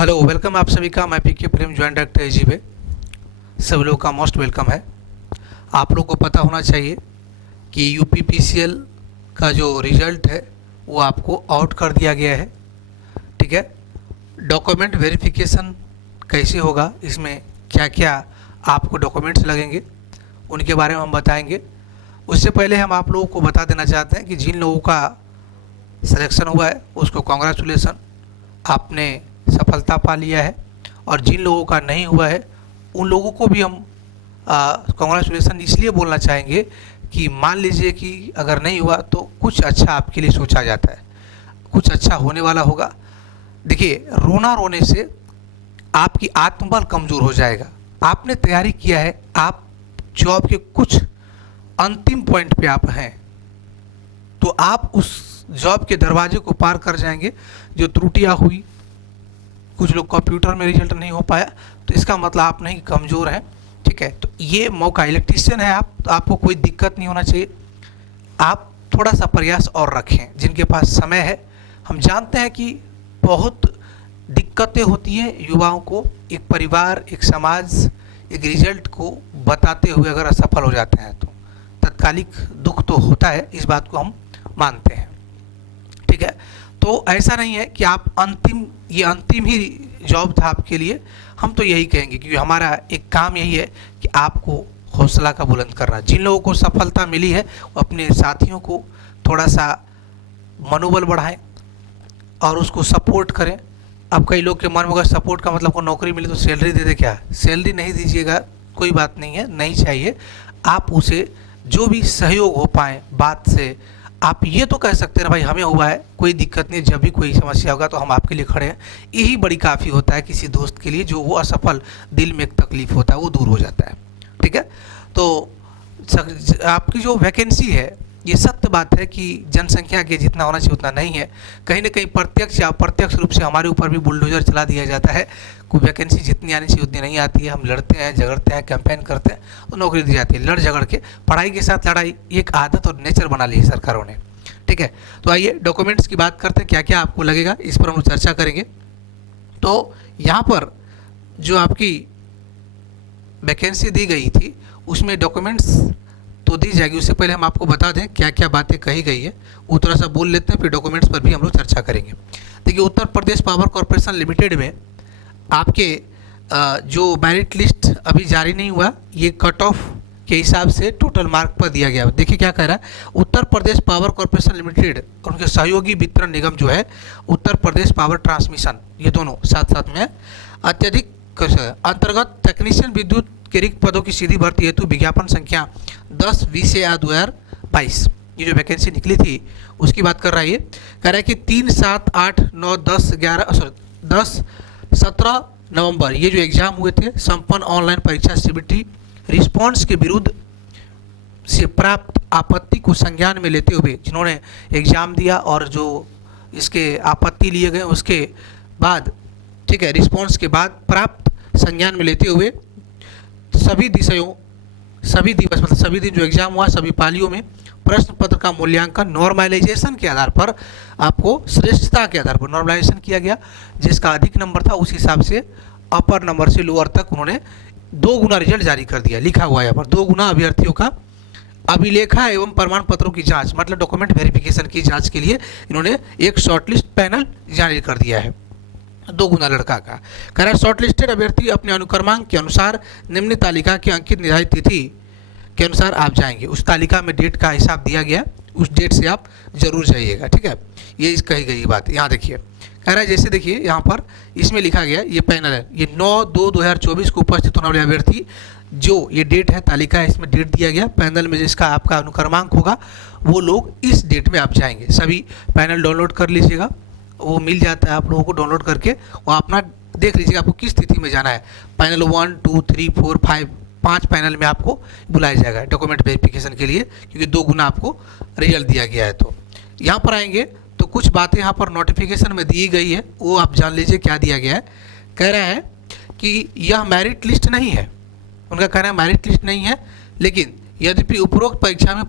Hello, welcome आप सभी का। मैं पीके प्रेम, ज्वाइंट डायरेक्टर एजीबे। सभी लोगों का मोस्ट वेलकम है। आप लोगों को पता होना चाहिए कि यूपीपीसीएल का जो रिज़ल्ट है वो आपको आउट कर दिया गया है। ठीक है, डॉक्यूमेंट वेरिफिकेशन कैसे होगा, इसमें क्या क्या आपको डॉक्यूमेंट्स लगेंगे, उनके बारे में हम बताएंगे। उससे पहले हम आप लोगों को बता देना चाहते हैं कि जिन लोगों का सिलेक्शन हुआ है उसको कॉन्ग्रेचुलेसन, आपने सफलता पा लिया है। और जिन लोगों का नहीं हुआ है उन लोगों को भी हम कॉन्ग्रेचुलेसन इसलिए बोलना चाहेंगे कि मान लीजिए कि अगर नहीं हुआ तो कुछ अच्छा आपके लिए सोचा जाता है, कुछ अच्छा होने वाला होगा। देखिए, रोना रोने से आपकी आत्मबल कमज़ोर हो जाएगा। आपने तैयारी किया है, आप जॉब के कुछ अंतिम पॉइंट पे आप हैं, तो आप उस जॉब के दरवाजे को पार कर जाएंगे। जो त्रुटियां हुई, कुछ लोग कंप्यूटर में रिजल्ट नहीं हो पाया, तो इसका मतलब आप नहीं कमज़ोर हैं। ठीक है, तो ये मौका, इलेक्ट्रीशियन है आप, तो आपको कोई दिक्कत नहीं होना चाहिए। आप थोड़ा सा प्रयास और रखें। जिनके पास समय है, हम जानते हैं कि बहुत दिक्कतें होती हैं युवाओं को, एक परिवार, एक समाज, एक रिजल्ट को बताते हुए अगर असफल हो जाते हैं तो तत्कालिक दुख तो होता है, इस बात को हम मानते हैं। ठीक है, तो ऐसा नहीं है कि आप ये अंतिम ही जॉब था आपके लिए। हम तो यही कहेंगे, क्योंकि हमारा एक काम यही है कि आपको हौसला का बुलंद करना। जिन लोगों को सफलता मिली है वो अपने साथियों को थोड़ा सा मनोबल बढ़ाएं और उसको सपोर्ट करें। अब कई लोग के मन में होगा सपोर्ट का मतलब को नौकरी मिली तो सैलरी दे दे। क्या सैलरी नहीं दीजिएगा, कोई बात नहीं है, नहीं चाहिए। आप उसे जो भी सहयोग हो पाए बात से, आप ये तो कह सकते हैं ना, भाई हमें हुआ है, कोई दिक्कत नहीं, जब भी कोई समस्या होगा तो हम आपके लिए खड़े हैं। यही बड़ी काफ़ी होता है किसी दोस्त के लिए, जो वो असफल दिल में एक तकलीफ होता है वो दूर हो जाता है। ठीक है, तो आपकी जो वैकेंसी है, ये सत्य बात है कि जनसंख्या के जितना होना चाहिए उतना नहीं है। कहीं ना कहीं प्रत्यक्ष या अप्रत्यक्ष रूप से हमारे ऊपर भी बुलडोजर चला दिया जाता है। कोई वैकेंसी जितनी आनी चाहिए उतनी नहीं आती है। हम लड़ते हैं, झगड़ते हैं, कैंपेन करते हैं तो नौकरी दी जाती है। लड़ झगड़ के, पढ़ाई के साथ लड़ाई, एक आदत और नेचर बना ली है सरकारों ने। ठीक है, तो आइए डॉक्यूमेंट्स की बात करते हैं, क्या क्या आपको लगेगा, इस पर हम चर्चा करेंगे। तो यहाँ पर जो आपकी वैकेंसी दी गई थी उसमें डॉक्यूमेंट्स तो दी जाएगी। उससे पहले हम आपको बता दें क्या क्या बातें कही गई है, वो थोड़ा सा बोल लेते हैं, फिर डॉक्यूमेंट्स पर भी हम लोग चर्चा करेंगे। देखिए, Uttar Pradesh power corporation limited में आपके जो मेरिट लिस्ट अभी जारी नहीं हुआ, ये कट ऑफ के हिसाब से टोटल मार्क पर दिया गया। देखिए क्या कह रहा है, Uttar Pradesh power corporation limited और उनके सहयोगी वितरण निगम जो है उत्तर प्रदेश पावर ट्रांसमिशन, ये दोनों साथ साथ में अत्यधिक अंतर्गत टेक्नीशियन विद्युत के रिक्त पदों की सीधी भर्ती हेतु विज्ञापन संख्या 10/20/2022, ये जो वैकेंसी निकली थी उसकी बात कर रहा है। ये कह रहा है कि 3, 7, 8, 9, 10, 17 नवंबर ये जो एग्ज़ाम हुए थे, संपन्न ऑनलाइन परीक्षा सीबीटी रिस्पॉन्स के विरुद्ध से प्राप्त आपत्ति को संज्ञान में लेते हुए, जिन्होंने एग्ज़ाम दिया और जो इसके आपत्ति लिए गए उसके बाद, ठीक है, रिस्पॉन्स के बाद प्राप्त संज्ञान में लेते हुए सभी दिवस मतलब सभी दिन जो एग्ज़ाम हुआ, सभी पालियों में प्रश्न पत्र का मूल्यांकन नॉर्मलाइजेशन के आधार पर, आपको श्रेष्ठता के आधार पर नॉर्मलाइजेशन किया गया। जिसका अधिक नंबर था उस हिसाब से अपर नंबर से लोअर तक उन्होंने 2 गुना रिजल्ट जारी कर दिया। लिखा हुआ है यहाँ पर 2 गुना अभ्यर्थियों का अभिलेखा एवं प्रमाण पत्रों की जांच, मतलब डॉक्यूमेंट वेरिफिकेशन की जांच के लिए इन्होंने एक शॉर्टलिस्ट पैनल जारी कर दिया है 2 गुना लड़का का। कह रहा है शॉर्टलिस्टेड अभ्यर्थी अपने अनुक्रमांक के अनुसार निम्न तालिका की अंकित निर्धारित तिथि के अनुसार आप जाएंगे। उस तालिका में डेट का हिसाब दिया गया, उस डेट से आप जरूर जाइएगा। ठीक है, ये कही गई बात यहाँ देखिए। कह रहा है जैसे देखिए यहाँ पर इसमें लिखा गया, ये पैनल है, ये 9/2/2024 को उपस्थित होने वाले अभ्यर्थी, जो ये डेट है, तालिका है, इसमें डेट दिया गया। पैनल में जिसका आपका अनुक्रमांक होगा वो लोग इस डेट में आप जाएंगे। सभी पैनल डाउनलोड कर लीजिएगा, वो मिल जाता है आप लोगों को, डाउनलोड करके वो अपना देख लीजिएगा आपको किस तिथि में जाना है। पैनल 1, 2, 3, 4, 5 पैनल में आपको बुलाया जाएगा डॉक्यूमेंट वेरिफिकेशन के लिए, क्योंकि 2 गुना आपको रिजल्ट दिया गया है। तो यहाँ पर आएंगे तो कुछ बातें यहाँ पर नोटिफिकेशन में दी गई है, वो आप जान लीजिए क्या दिया गया है। कह रहा है कि यह मेरिट लिस्ट नहीं है, उनका कहना है मेरिट लिस्ट नहीं है, लेकिन यद्यपि उपरोक्त परीक्षा में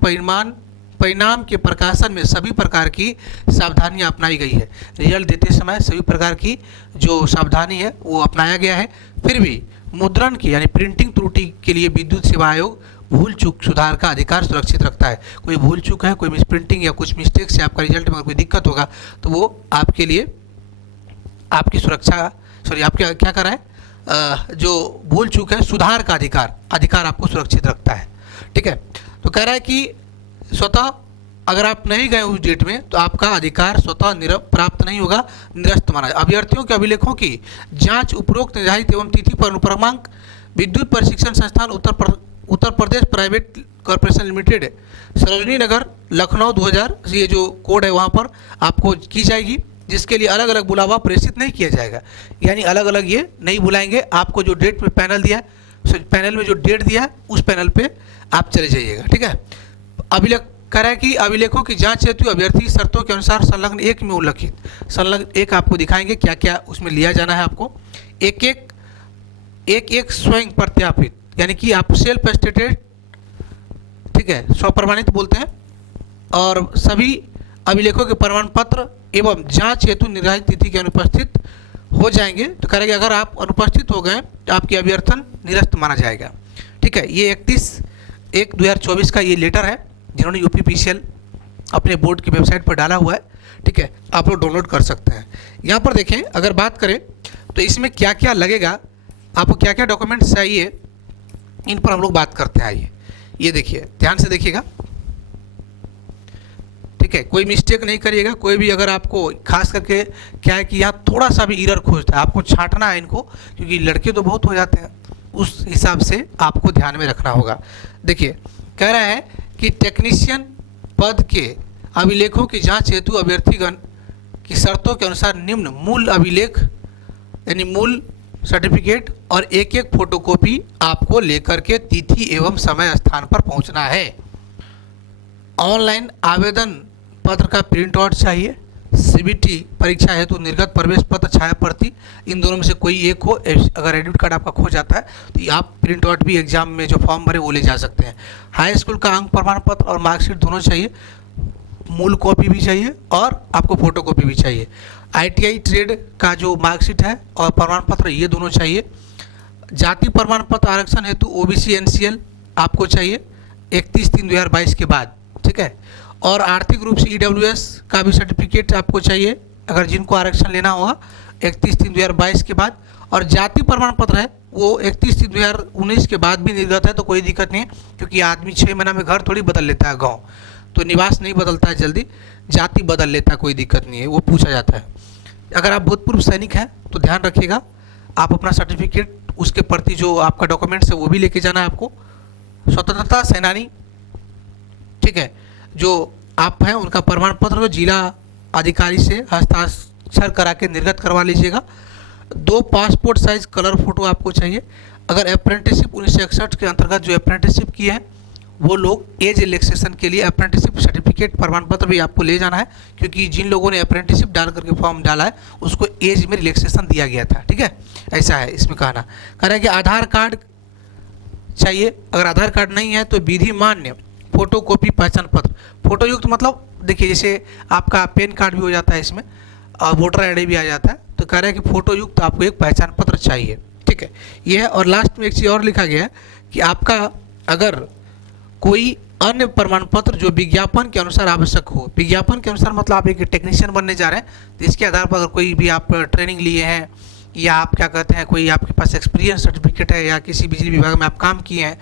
परिणाम के प्रकाशन में सभी प्रकार की सावधानियां अपनाई गई है। रिजल्ट देते समय सभी प्रकार की जो सावधानी है वो अपनाया गया है। फिर भी मुद्रण की यानी प्रिंटिंग त्रुटि के लिए विद्युत सेवा आयोग भूल चूक सुधार का अधिकार सुरक्षित रखता है। कोई भूल चूक है, कोई मिस प्रिंटिंग या कुछ मिस्टेक से आपका रिजल्ट में अगर कोई दिक्कत होगा तो वो आपके लिए आपकी सुरक्षा आपके क्या कर रहा है, जो भूल चूक है सुधार का अधिकार आपको सुरक्षित रखता है। ठीक है, तो कह रहा है कि स्वतः अगर आप नहीं गए उस डेट में तो आपका अधिकार स्वतः प्राप्त नहीं होगा, निरस्त माना। अभ्यर्थियों के अभिलेखों की जांच उपरोक्त निर्धारित एवं तिथि पर अनुक्रमांक विद्युत प्रशिक्षण संस्थान Uttar Pradesh private corporation limited Sarojini Nagar Lucknow 2000 ये जो कोड है वहाँ पर आपको की जाएगी, जिसके लिए अलग अलग बुलावा प्रेषित नहीं किया जाएगा। यानी अलग अलग ये नहीं बुलाएंगे, आपको जो डेट में पैनल दिया है, पैनल में जो डेट दिया है उस पैनल पे आप चले जाइएगा। ठीक है, अभिलेख कह रहा है कि अभिलेखों की जांच हेतु अभ्यर्थी शर्तों के अनुसार संलग्न एक में उल्लिखित संलग्न एक आपको दिखाएंगे क्या क्या उसमें लिया जाना है। आपको एक स्वयं प्रत्यापित यानी कि आप सेल्फ स्टेटेड, ठीक है, स्वप्रमाणित बोलते हैं, और सभी अभिलेखों के प्रमाण पत्र एवं जांच हेतु निर्धारित तिथि के अनुपस्थित हो जाएंगे तो करेंगे अगर आप अनुपस्थित हो गए तो आपकी अभ्यर्थन निरस्त माना जाएगा। ठीक है, ये 31/1/2024 का ये लेटर है जिन्होंने यूपीपीसीएल अपने बोर्ड की वेबसाइट पर डाला हुआ है। ठीक है, आप लोग डाउनलोड कर सकते हैं। यहाँ पर देखें, अगर बात करें तो इसमें क्या क्या लगेगा, आपको क्या क्या डॉक्यूमेंट्स चाहिए, इन पर हम लोग बात करते हैं। आइए ये देखिए, ध्यान से देखिएगा। ठीक है, कोई मिस्टेक नहीं करिएगा, कोई भी अगर आपको खास करके क्या है कि यहाँ थोड़ा सा भी एरर खोजता है, आपको छांटना है इनको, क्योंकि लड़के तो बहुत हो जाते हैं, उस हिसाब से आपको ध्यान में रखना होगा। देखिए, कह रहा है कि टेक्नीशियन पद के अभिलेखों की जांच हेतु अभ्यर्थीगण की शर्तों के अनुसार निम्न मूल अभिलेख यानी मूल सर्टिफिकेट और एक एक फोटोकॉपी आपको लेकर के तिथि एवं समय स्थान पर पहुंचना है। ऑनलाइन आवेदन पत्र का प्रिंट आउट चाहिए। सीबीटी परीक्षा हेतु निर्गत प्रवेश पत्र छाया प्रति, इन दोनों में से कोई एक हो। अगर एडमिट कार्ड आपका खो जाता है तो आप प्रिंट आउट भी एग्जाम में जो फॉर्म भरे वो ले जा सकते हैं। हाई स्कूल का अंक प्रमाण पत्र और मार्कशीट दोनों चाहिए, मूल कॉपी भी चाहिए और आपको फोटो कॉपी भी चाहिए। आईटीआई ट्रेड का जो मार्कशीट है और प्रमाण पत्र ये दोनों चाहिए। जाति प्रमाण पत्र आरक्षण हेतु ओबीसी एनसीएल आपको चाहिए 31/3/2022 के बाद। ठीक है, और आर्थिक रूप से ईडब्ल्यूएस का भी सर्टिफिकेट आपको चाहिए अगर जिनको आरक्षण लेना होगा 31/3/2022 के बाद। और जाति प्रमाण पत्र है वो 31/3/2019 के बाद भी निर्गत है तो कोई दिक्कत नहीं है, क्योंकि आदमी 6 महीना में घर थोड़ी बदल लेता है, गाँव तो निवास नहीं बदलता है जल्दी, जाति बदल लेता है, कोई दिक्कत नहीं है, वो पूछा जाता है। अगर आप भूतपूर्व सैनिक हैं तो ध्यान रखिएगा, आप अपना सर्टिफिकेट उसके प्रति जो आपका डॉक्यूमेंट्स है वो भी लेके जाना है आपको। स्वतंत्रता सेनानी, ठीक है, जो आप हैं उनका प्रमाण पत्र जिला अधिकारी से हस्ताक्षर करा के निर्गत करवा लीजिएगा। 2 पासपोर्ट साइज कलर फोटो आपको चाहिए। अगर अप्रेंटिसशिप 1961 के अंतर्गत जो अप्रेंटिसशिप किए हैं वो लोग एज रिलैक्सेशन के लिए अप्रेंटिसशिप सर्टिफिकेट प्रमाण पत्र भी आपको ले जाना है, क्योंकि जिन लोगों ने अप्रेंटिसशिप डाल करके फॉर्म डाला है उसको एज में रिलैक्सेशन दिया गया था। ठीक है, ऐसा है इसमें कहना। कह रहा है कि आधार कार्ड चाहिए। अगर आधार कार्ड नहीं है तो विधि मान्य फोटो कॉपी पहचान पत्र, फोटो युक्त मतलब देखिए जैसे आपका पैन कार्ड भी हो जाता है इसमें और वोटर आईडी भी आ जाता है, तो कह रहा है कि फोटो युक्त आपको एक पहचान पत्र चाहिए। ठीक है, ये है। और लास्ट में एक चीज़ और लिखा गया है कि आपका अगर कोई अन्य प्रमाण पत्र जो विज्ञापन के अनुसार आवश्यक हो, विज्ञापन के अनुसार मतलब आप एक टेक्नीशियन बनने जा रहे हैं तो इसके आधार पर अगर कोई भी आप ट्रेनिंग लिए हैं या आप क्या कहते हैं कोई आपके पास एक्सपीरियंस सर्टिफिकेट है या किसी बिजली विभाग में आप काम किए हैं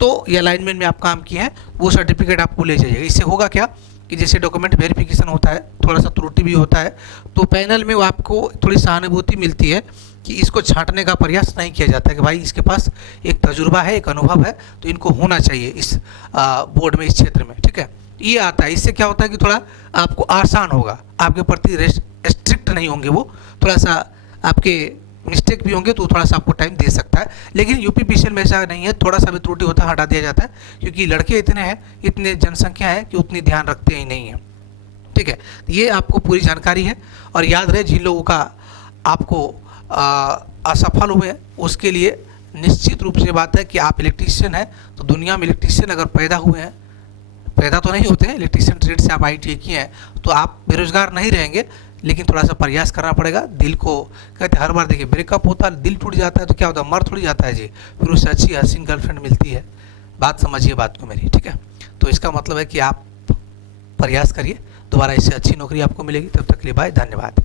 तो या लाइनमैन में आप काम किए हैं वो सर्टिफिकेट आपको ले जाइएगा। इससे होगा क्या कि जैसे डॉक्यूमेंट वेरिफिकेशन होता है, थोड़ा सा त्रुटि भी होता है तो पैनल में वो आपको थोड़ी सहानुभूति मिलती है कि इसको छांटने का प्रयास नहीं किया जाता है कि भाई इसके पास एक तजुर्बा है, एक अनुभव है, तो इनको होना चाहिए इस बोर्ड में, इस क्षेत्र में। ठीक है, ये आता है। इससे क्या होता है कि थोड़ा आपको आसान होगा, आपके प्रति स्ट्रिक्ट नहीं होंगे, वो थोड़ा सा आपके मिस्टेक भी होंगे तो थोड़ा सा आपको टाइम दे सकता है। लेकिन यूपीपीसीएल में ऐसा नहीं है, थोड़ा सा भी त्रुटि होता है हटा दिया जाता है, क्योंकि लड़के इतने हैं, इतने जनसंख्या है कि उतनी ध्यान रखते ही नहीं है। ठीक है, ये आपको पूरी जानकारी है। और याद रहे जिन लोगों का आपको असफल हुए उसके लिए निश्चित रूप से बात है कि आप इलेक्ट्रीशियन हैं तो दुनिया में इलेक्ट्रीशियन अगर पैदा हुए हैं पैदा तो नहीं होते हैं, इलेक्ट्रीशियन ट्रेड से आप ITI किए हैं तो आप बेरोजगार नहीं रहेंगे, लेकिन थोड़ा सा प्रयास करना पड़ेगा। दिल को कहते हैं हर बार देखिए ब्रेकअप होता है, दिल टूट जाता है तो क्या होता है, मर थोड़ी जाता है जी, फिर उससे अच्छी हसीन गर्लफ्रेंड मिलती है। बात समझिए बात को मेरी, ठीक है। तो इसका मतलब है कि आप प्रयास करिए, दोबारा इससे अच्छी नौकरी आपको मिलेगी। तब तक के लिए बाय, धन्यवाद।